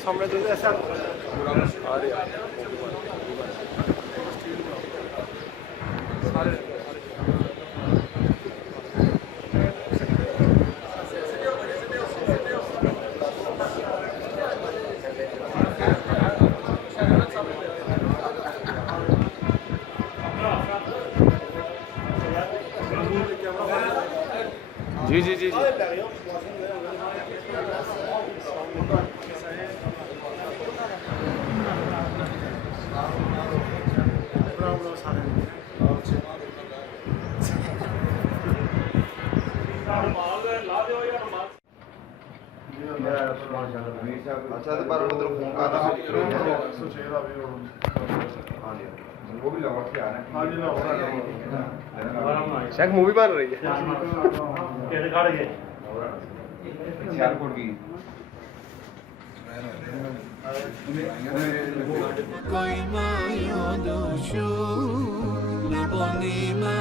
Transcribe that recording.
सामने तो ऐसा आ रही है सारे जी जी जी जी अच्छा तो पर उधर फोन कर रहा वो भी लाहौर से आ रहे हैं शायद मूवी बन रही है सियालकोट की कोई मायो दोशो लबोनी मा